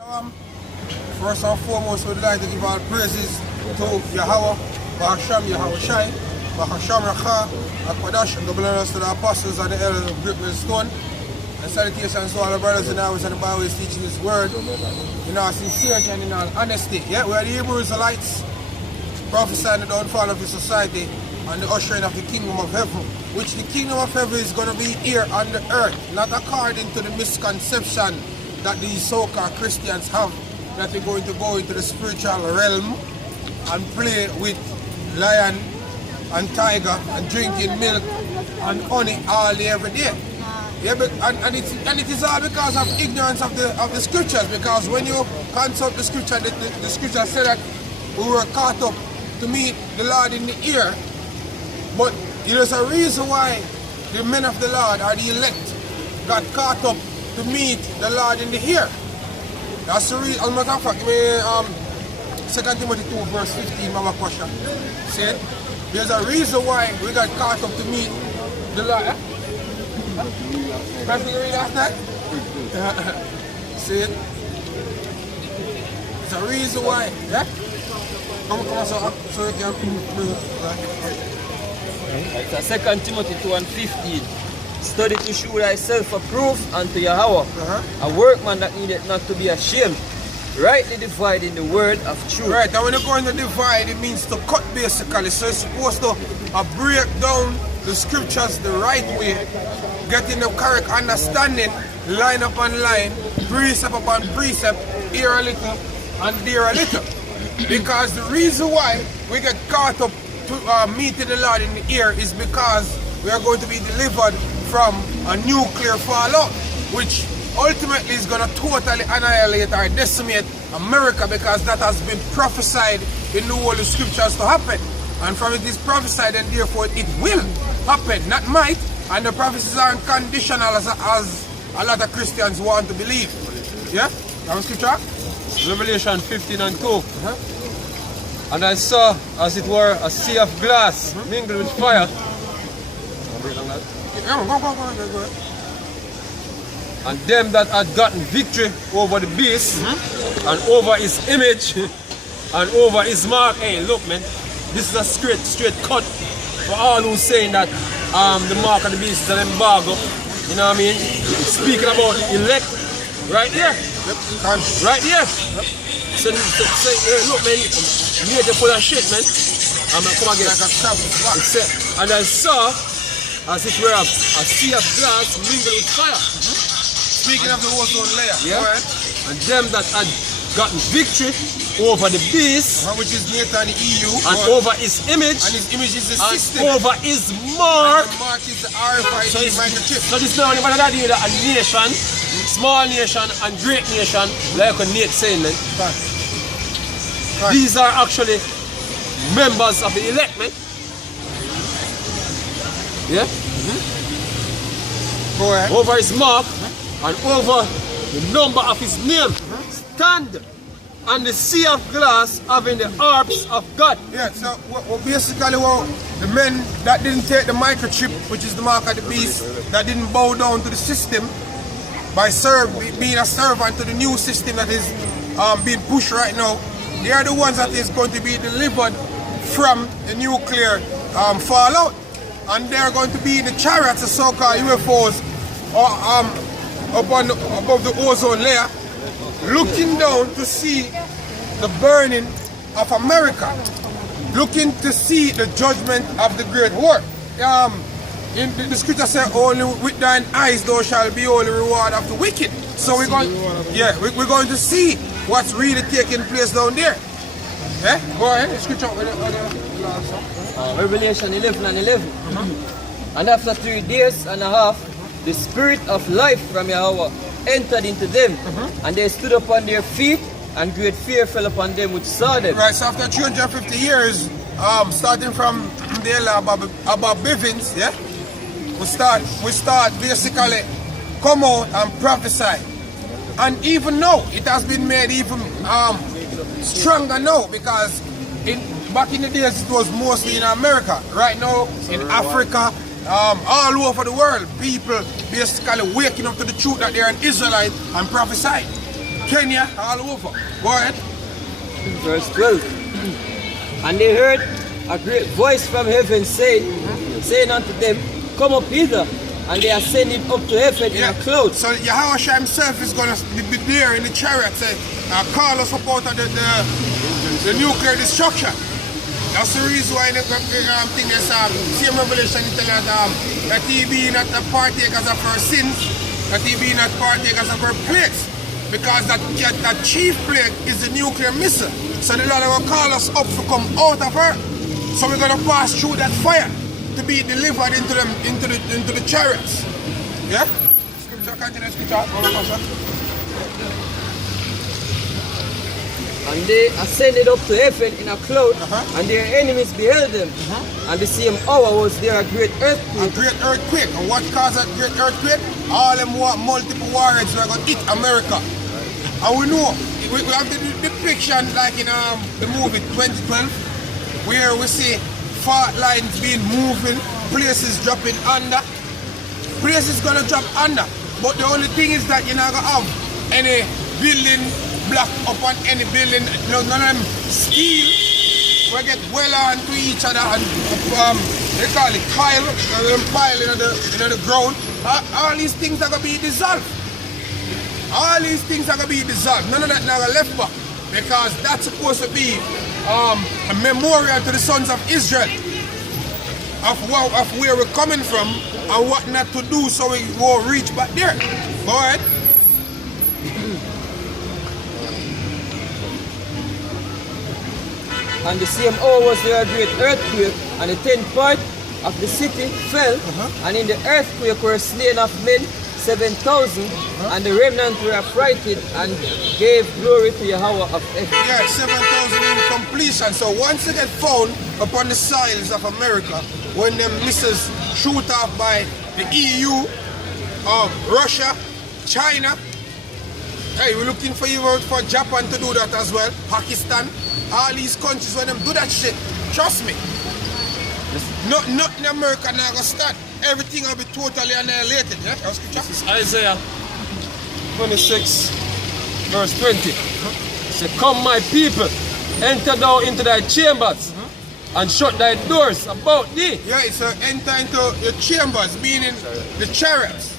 First and foremost, we'd like to give all praises to Yahweh, Bahasham Yahweh Shai, Bahasham Racha, Akpadash, and double honors to the apostles and the elders of Great Millstone. And salutations to all the brothers and ours and the byways teaching His word in our sincerity and in our honesty. Yeah, we are the Hebrew Israelites, prophesying the downfall of the society and the ushering of the kingdom of heaven, which the kingdom of heaven is going to be here on the earth, not according to the misconception that these so-called Christians have, that we're going to go into the spiritual realm and play with lion and tiger and drinking milk and honey all day every day. Yeah, but, and it is all because of ignorance of the scriptures, because when you consult the scripture, the scripture said that we were caught up to meet the Lord in the air, but there's a reason why the men of the Lord or the elect got caught up to meet the Lord in the air. That's the reason. As a matter of fact, 2 Timothy 2 verse 15, Mama Kwasha said, there's a reason why we got caught up to meet the Lord. Can you read last night? See it? It's a reason why. Yeah? Come on, so you can bring it. It's 2 Timothy 2 and 15. Study to show thyself approved unto Yahweh, a workman that needeth not to be ashamed, rightly dividing the word of truth. Right, and when you're going to divide, it means to cut basically. So it's supposed to break down the scriptures the right way, getting the correct understanding, line upon line, precept upon precept, here a little and there a little. Because the reason why we get caught up to meeting the Lord in the air is because we are going to be delivered from a nuclear fallout, which ultimately is going to totally annihilate or decimate America, because that has been prophesied in the Holy Scriptures to happen. And from it is prophesied, and therefore it will happen, not might. And the prophecies are unconditional as a lot of Christians want to believe. Yeah? That Scripture? Revelation 15 and 2. And I saw, as it were, a sea of glass mingled with fire. Go. And them that had gotten victory over the beast and over his image and over his mark. Hey, look, man, this is a straight cut for all who saying that the mark of the beast is an embargo. You know what I mean? Speaking about elect, right here. Right here. So look, man, you're full of shit, man. I'm gonna come again. And I saw, as it were, a sea of glass mingled with fire. Speaking of the ozone layer, yeah. And them that had gotten victory over the beast, which is near to the EU, and over his image, and his image is the and system, over his mark. And the mark is the RFID microchip. So this is not only about that, a nation, small nation and great nation, like a Nate saying, man. Right. These are actually members of the elect, man. Yeah? Go ahead. Over his mark and over the number of his name. Stand on the sea of glass having the harps of God. Yeah, so basically the men that didn't take the microchip, which is the mark of the beast, that didn't bow down to the system by being a servant to the new system that is being pushed right now, they are the ones that is going to be delivered from the nuclear fallout. And they are going to be in the chariots, the so-called UFOs, above the ozone layer, looking down to see the burning of America, looking to see the judgment of the Great War. In the scripture says, only with thine eyes thou shalt behold the reward of the wicked. So we're going to see what's really taking place down there. Yeah? Go ahead, the scripture. Revelation 11 and 11. And after 3 days and a half, the spirit of life from Yahweh entered into them, and they stood upon their feet, and great fear fell upon them which saw them. Right, so after 350 years, starting from the above Bivens, yeah, we start basically come out and prophesy. And even now, it has been made even stronger now, because back in the days it was mostly in America. Right now, in Africa, all over the world, people basically waking up to the truth that they're an Israelite and prophesying. Kenya, all over. Go ahead. Verse 12. And they heard a great voice from heaven saying unto them, Come up hither. And they ascended up to heaven in a cloud. So Yahweh himself is going to be there in the chariot saying, call us up out of the nuclear destruction. That's the reason why the thing is same revelation is telling us that he be not a partakers of our sins, that he be not partakers of our plagues. Because that chief plague is the nuclear missile. So the Lord will call us up to come out of her. So we're going to pass through that fire to be delivered into the chariots. Yeah? Scripture, continue scripture. And they ascended up to heaven in a cloud, and their enemies beheld them. And the same hour was there a great earthquake. A great earthquake. And what caused a great earthquake? All them multiple warheads were going to hit America. And we know, we have the depiction like in the movie 2012, where we see fault lines being moving, places dropping under. Places gonna drop under. But the only thing is that you're not gonna have any building block upon any building, none of them steel. We get well onto each other and they call it pile in the ground. All these things are gonna be dissolved. All these things are gonna be dissolved. None of that now left back. Because that's supposed to be a memorial to the sons of Israel of where we're coming from and what not to do so we won't reach back there. Go ahead. And the same hour was there a great earthquake, and the 10th part of the city fell, and in the earthquake were slain of men 7,000, and the remnant were affrighted and gave glory to Yahweh of heaven. Yeah, 7,000 in completion. So once they get found upon the soils of America, when them missiles shoot off by the EU, Russia, China, hey, we're looking for Japan to do that as well, Pakistan, all these countries, when them do that shit, trust me, nothing in America now gonna start. Everything will be totally annihilated. Yeah? This is Isaiah 26, verse 20. It says, Come my people, enter thou into thy chambers, and shut thy doors about thee. Yeah, it's enter into your chambers, meaning the chariots.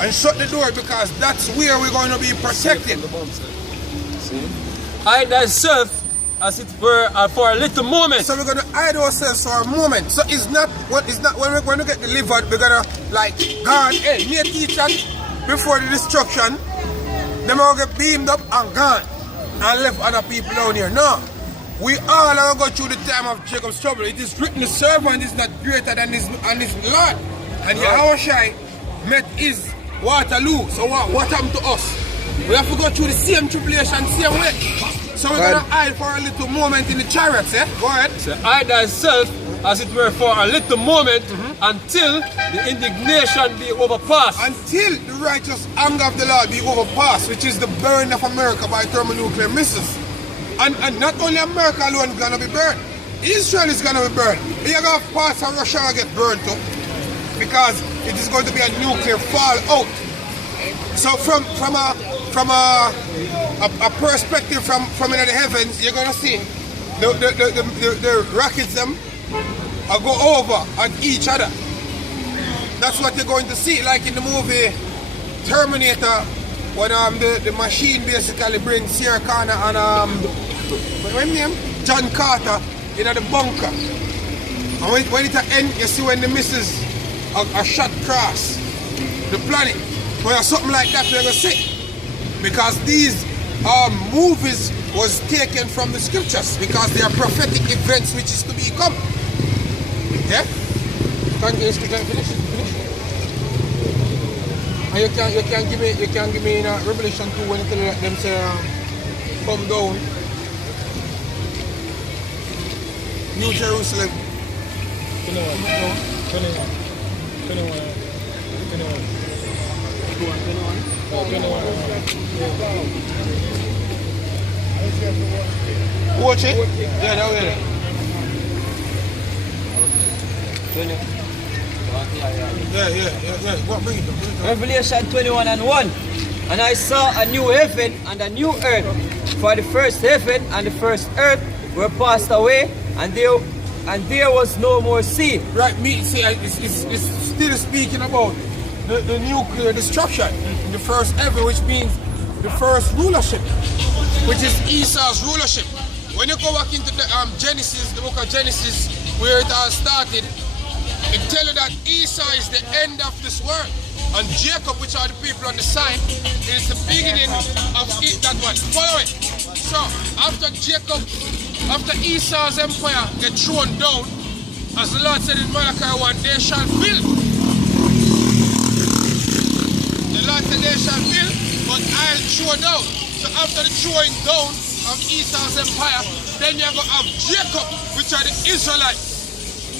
And shut the door because that's where we're going to be protected. Hide thyself as it were for a little moment. So we're gonna hide ourselves for a moment. So it's not when we get delivered, we're gonna like gone. Hey, me a teacher before the destruction, them all get beamed up and gone and left other people down here. No. We all are going to go through the time of Jacob's trouble. It is written the servant is not greater than his Lord. And Yahushai met his Waterloo. So what happened to us? We have to go through the same tribulation, same way. So we're going to hide for a little moment in the chariots, eh? Go ahead. So hide thyself, as it were, for a little moment until the indignation be overpassed. Until the righteous anger of the Lord be overpassed, which is the burning of America by thermonuclear missiles. And not only America alone is going to be burned. Israel is going to be burned. You're going to parts of Russia will get burned too. Because it is going to be a nuclear fallout. So from a perspective from in the heavens, you're going to see the rockets them go over on each other. That's what you're going to see, like in the movie Terminator, when the machine basically brings Sarah Connor and what's his name? John Carter in the bunker. And when it ends, you see when the missiles are shot across the planet. Well, something like that we're going to see. Because these movies was taken from the scriptures because they are prophetic events which is to become. Yeah? Finish. And you can give me in Revelation 2 when you tell them say come down. New Jerusalem. 21. Watch it? Yeah, that way. Yeah. What bring it up? Revelation 21 and 1. And I saw a new heaven and a new earth. For the first heaven and the first earth were passed away, and there was no more sea. Right, me see, it's still speaking about the nuclear destruction, the first heaven, which means the first rulership, which is Esau's rulership. When you go back into the Genesis, the book of Genesis, where it all started, it tells you that Esau is the end of this world, and Jacob, which are the people on the side, is the beginning of it. That one. Follow it. So after Esau's empire get thrown down, as the Lord said in Malachi 1, they shall build. The Lord said they shall build, but I'll throw down. So after the throwing down of Esau's empire, then you're going to have Jacob, which are the Israelites.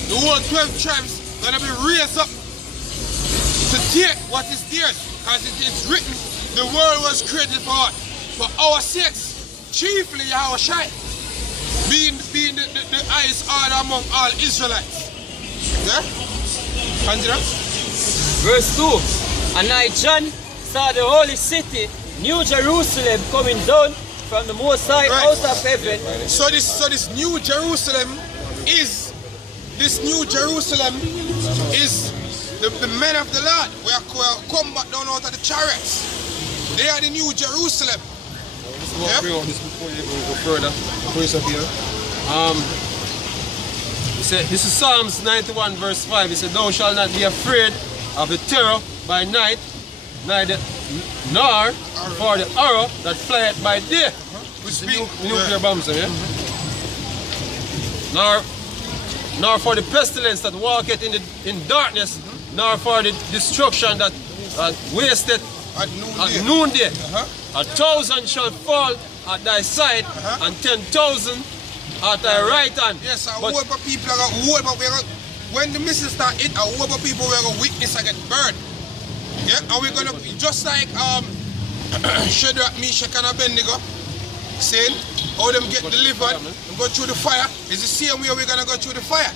The whole 12 tribes going to be raised up to take what is theirs. As it is written, the world was created for what? For our sakes. Chiefly Yahushua, being the highest order among all Israelites. Yeah? Continue. Verse 2. And I, John, saw the holy city, New Jerusalem, coming down from the Most High out of heaven. So this New Jerusalem is the men of the Lord. We are come back down out of the chariots. They are the New Jerusalem. Yeah? Before you go further. This is Psalms 91 verse 5. It said, thou shalt not be afraid of the terror by night, neither nor for the arrow that flieth by day. Which the nuclear bombs, yeah? Nor for the pestilence that walketh in darkness, nor for the destruction that wasteth at noonday. 1,000 shall fall at thy side, and 10,000 at thy right hand. Yes, a whole of people are going to when the missile start hit, a whole of people are going to witness and get burned. Yeah, and we're going to, just like Shadrach, Meshach, and Abednego, saying how them get delivered and go through the fire, it's the same way we're going to go through the fire.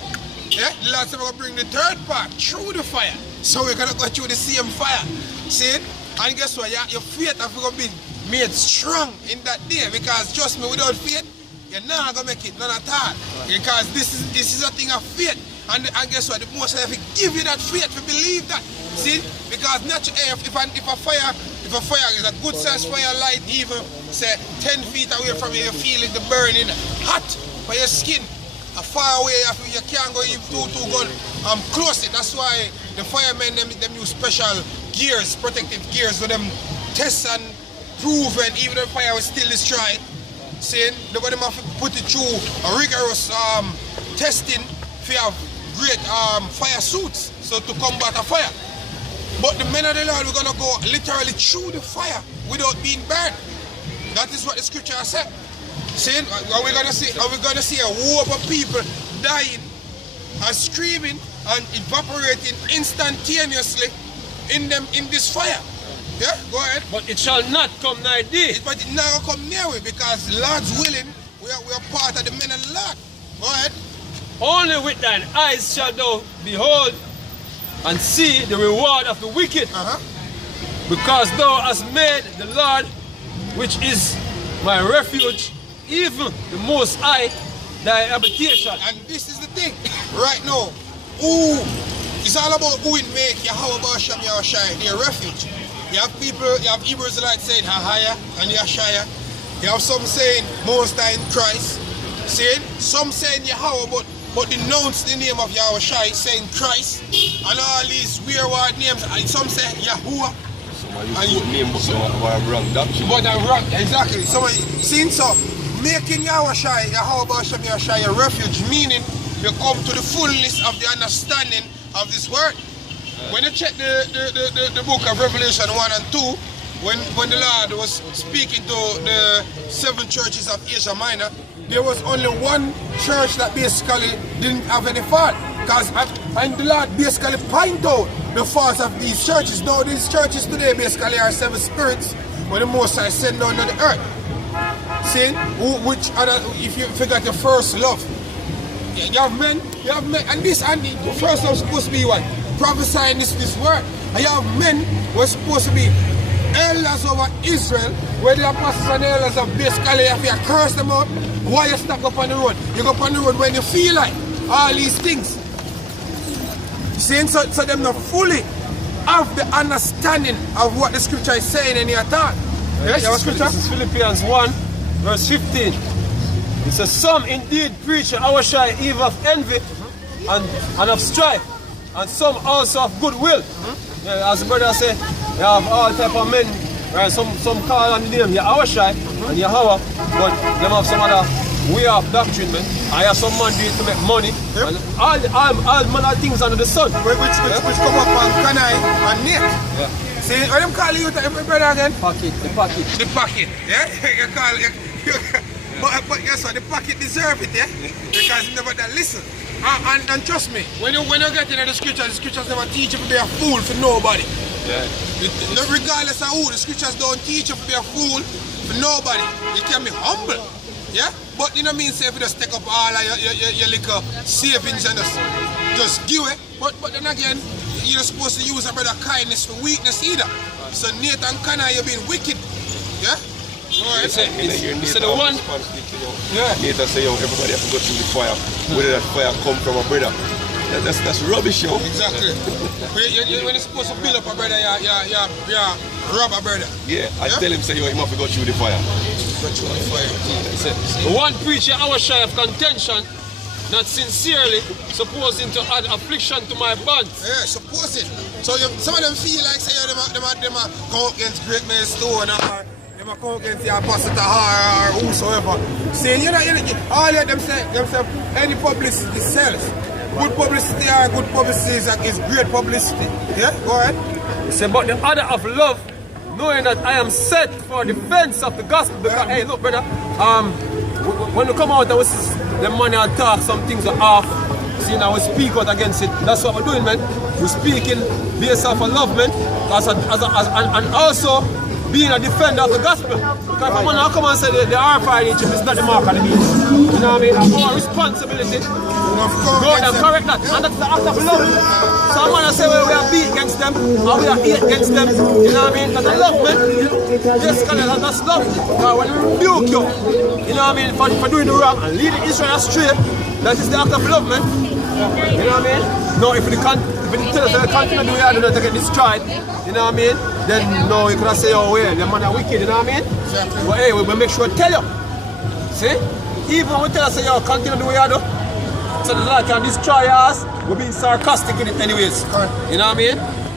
Yeah, the Lord said we're going to bring the third part through the fire. So we're going to go through the same fire. See? And guess what? Your faith have to be made strong in that day, because trust me, without faith, you're not going to make it, none at all. Because this is a thing of faith. And guess what? The Most High will give you that faith to believe that. See? Because naturally, if a fire is a good size fire, light even say 10 feet away from you, you feel it, the burning hot for your skin. Far away, you can't go even too good close it. That's why the firemen them use special gears, protective gears, so them test and prove, and even if the fire was still destroyed, saying they have to put it through a rigorous testing to have great fire suits, so to combat a fire. But the men of the Lord, we're gonna go literally through the fire without being burned. That is what the scripture has said. Saying, are we gonna see a whole of people dying and screaming and evaporating instantaneously in this fire? Yeah, go ahead. But it shall not come nigh thee. But it never come near we, because Lord's willing, we are part of the men of the Lord. Go ahead. Only with thine eyes shalt thou behold and see the reward of the wicked. Because thou hast made the Lord, which is my refuge, even the Most High, thy habitation. And this is the thing, right now, it's all about who it make Yahweh Basham Yahushai their refuge. You have people, you have Hebrew Israelites saying Hahaya and Yahshaya. You have some saying Most High in Christ, saying some saying Yahweh, but denounce the name of Yahushai, saying Christ, and all these weird names. And some say Yahuwah. But I'm wrong, exactly. Since so, making Yahushai, Yahweh Basham Yahushai a refuge, meaning you come to the fullness of the understanding of this word. When you check the book of Revelation 1 and 2, when the Lord was speaking to the 7 churches of Asia Minor, there was only one church that basically didn't have any fault. And the Lord basically pointed out the faults of these churches. Now these churches today basically are 7 spirits when the Most High sent down to the earth. See, which other, if you forget your first love, you have men, and the first love is supposed to be what? Prophesying this word. And you have men who are supposed to be elders over Israel, where the apostles and the elders have basically have to curse them out. Why you stuck up on the road? You go up on the road when you feel like all these things. Saying so them not fully have the understanding of what the scripture is saying in your thought. Yes, you have a scripture? This is Philippians 1, verse 15. It says, some indeed preach our shy evil of envy and of strife, and some also of goodwill. Yeah, as the brother said, you have all type of men, right? Some call on the name Yahushai and Yahweh, but them have some other way of doctrine, man. I have some man do it to make money, and all manner of things under the sun. Which come up on Kanai and Nate. Yeah. See, what them call you, brother, again? The pocket. The pocket, yeah? You call it. But guess what? The pocket deserve it, yeah? Because you never that listen. And trust me, when you get into the scriptures never teach you to be a fool for nobody. Yeah. Regardless of who, the scriptures don't teach you to be a fool for nobody. You can be humble, yeah? But you know what I mean, say if you just take up all of your little savings and just give it. But then again, you're supposed to use a brother kindness for weakness either. So Nathan Kana, you're being wicked, yeah? Alright. So the one. Yeah. Nathan say, yo, everybody have to go through the fire. Where did that fire come from, a brother? That's rubbish, yo. Exactly. When you're supposed to build up a brother, you rob a brother. Yeah, I tell him, say, yo, he must go through the fire. Go through the fire. The one preacher our shy of contention, not sincerely, supposing to add affliction to my bonds. Yeah, supposing. So some of them feel like, say, them are go against Great Millstone or them are go against the Apostle Tahar or whosoever. Saying, all of them say any publicity sells. Good publicity or good publicity is great publicity. Yeah, go ahead. He said, but the other of love, knowing that I am set for defense of the gospel. Because, hey, look, brother, when you come out, the money and talk, some things are off. See, now we speak out against it. That's what we're doing, man. We're speaking based off of love, man. And also being a defender of the gospel. Because if a man come and say the RFID chip is not the mark of the beast. You know what I mean? It's our responsibility. Go and correct that. And that's the act of love. Some man say, well, we are beat against them, or we are hate against them. You know what I mean? That's love, man. Yes, that's love. When we rebuke you, you know what I mean, for doing the wrong and leading Israel astray, that is the act of love, man. You know what I mean? No, if we tell us that we continue to do it, to get destroyed, you know what I mean? Then no, you cannot say, oh, well, the man are wicked, you know what I mean? Exactly. But hey, we make sure to tell you. See? Even when we tell us, say, yo, continue to do what you do, so the Lord can destroy us, we're being sarcastic in it anyways. You know what I mean?